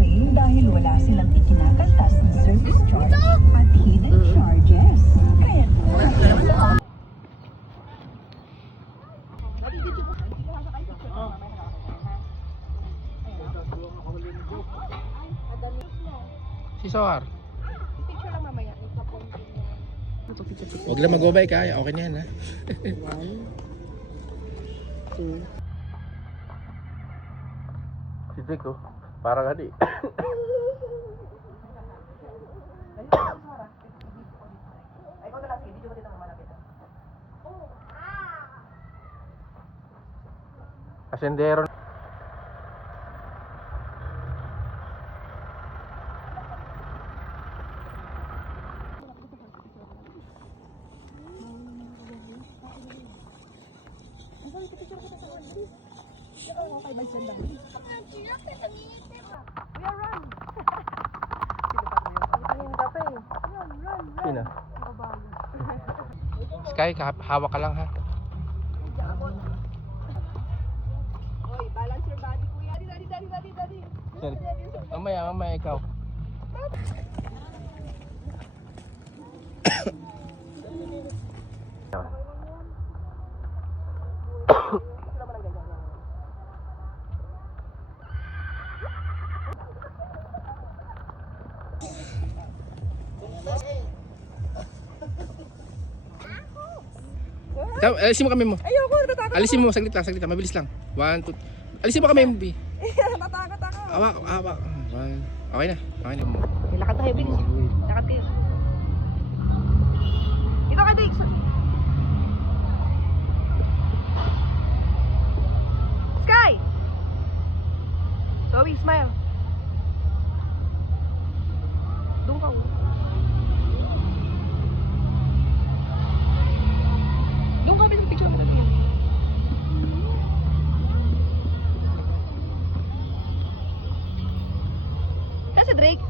rin dahil wala silang ikinakaltas na service charge at hidden charges. Kaya Si Sohar. Picture lang mamaya. Huwag lang mag-obay ka. Okay na yan ha. 1, 2. Si Jake oh. Parang hali. Ay, ikaw na lang. Sige, video ko dito malapit. Asendero. Sino? Sky, hawak ka lang ha. Oy, balance your body, kuya. Dali. Sorry. Mamaya ikaw. Alisin mo kami mo. Ayoko, natatakot. Alisin mo, saglit lang, mabilis lang. 1, 2. Alisin mo kami mo, B. Natatakot ako. Hawak. Okay na. Lakad tayo, bilis. Lakad kayo. Ito ka, Dix. Sky! Zoe, smile. Doon ka. Doon ka, bilis. Picture mo natin. Kasi Drake.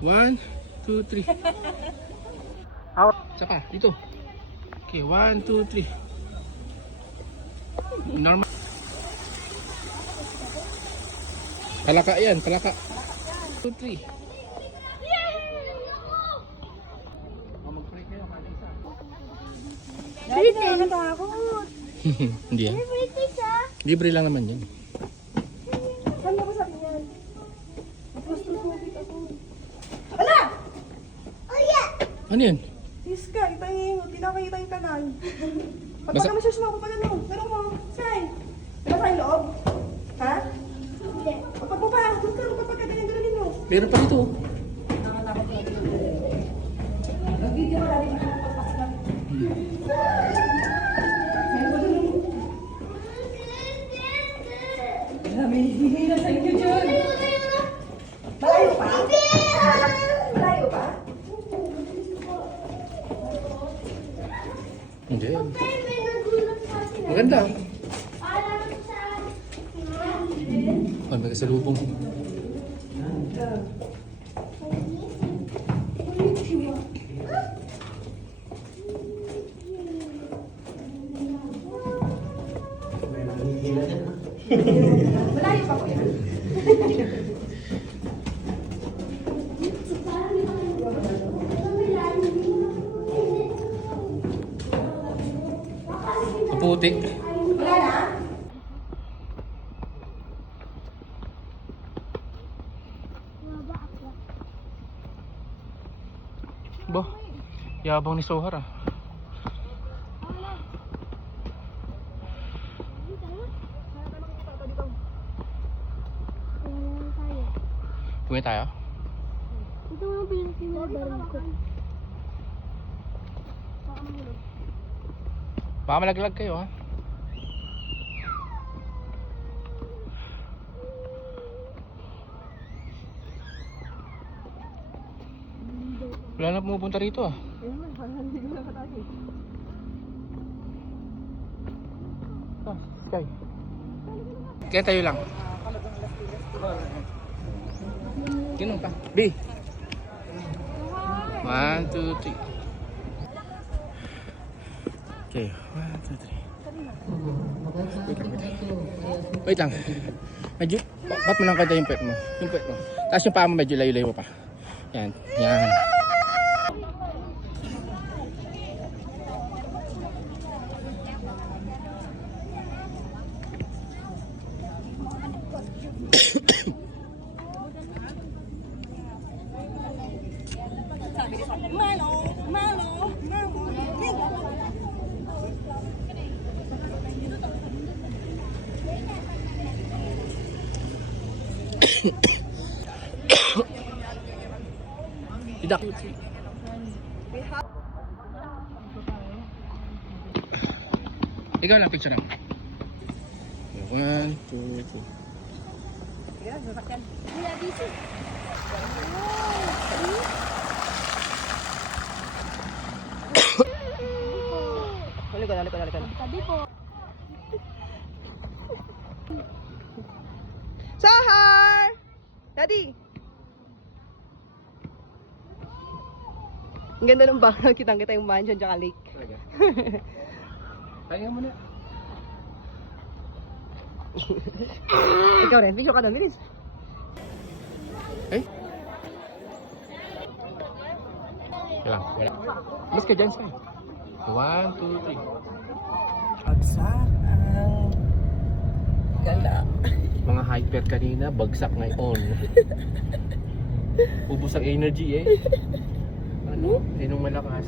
One, two, three. Out. Saka, dito. Okay, 1, 2, 3. Normal. Palaka yan, palaka. 2, 3. Dali, nakatakot. Hindi yan. Libre lang naman yan. Saan mo ko sa akin yan? Claustrophobic ako. Ala! Ano yan? Si Sky, pinakita yung kanal. Basta- Pagpaka masyos mo ako pala no. Pero mo, Sky. Diba sa loob? Ha? Hindi. Pagpag mo pa, doon ka, magpapagkagaling mo. Meron pa dito. Nakatakot na dito. Nag-video ka natin yung pagpasok natin. May hihila sa inyo dyan. Malayo pa? Malayo pa? Hindi. Maganda. Ay, may kasalubong. Malayo pa ko yan. Putik. Wala na? Bo, yabang ni Sohar ah. Puwi tayo? Ito ang pinagbaril ko. Baka malaglag kayo ha. Wala na pumupunta rito ah. Ah, Sky. Kaya tayo lang. Ganun pa. B. 1, 2, 3. Okay, 1, 2, 3. Wait lang. Medyo, ba't mo lang kanta yung pet mo? Yung pet mo. Tapos yung paa mo medyo layo-layo pa. Yan, yan. Tidak. Ikaw lang picture lang. 1, 2, 3. Halika. Sabi po. Sahar! Daddy! Ang ganda ng background. Kitang-kita yung mansion tsaka lake. Kaya mo na. Ikaw rin. Picture ka doon. Bilis. Eh? Wala. Mas ka dyan, Sky. 1, 2, 3. Bagsak ang gala. Mga hyper kanina, bagsak ngayon. Ubus ang energy eh. Ano? Sinong malakas?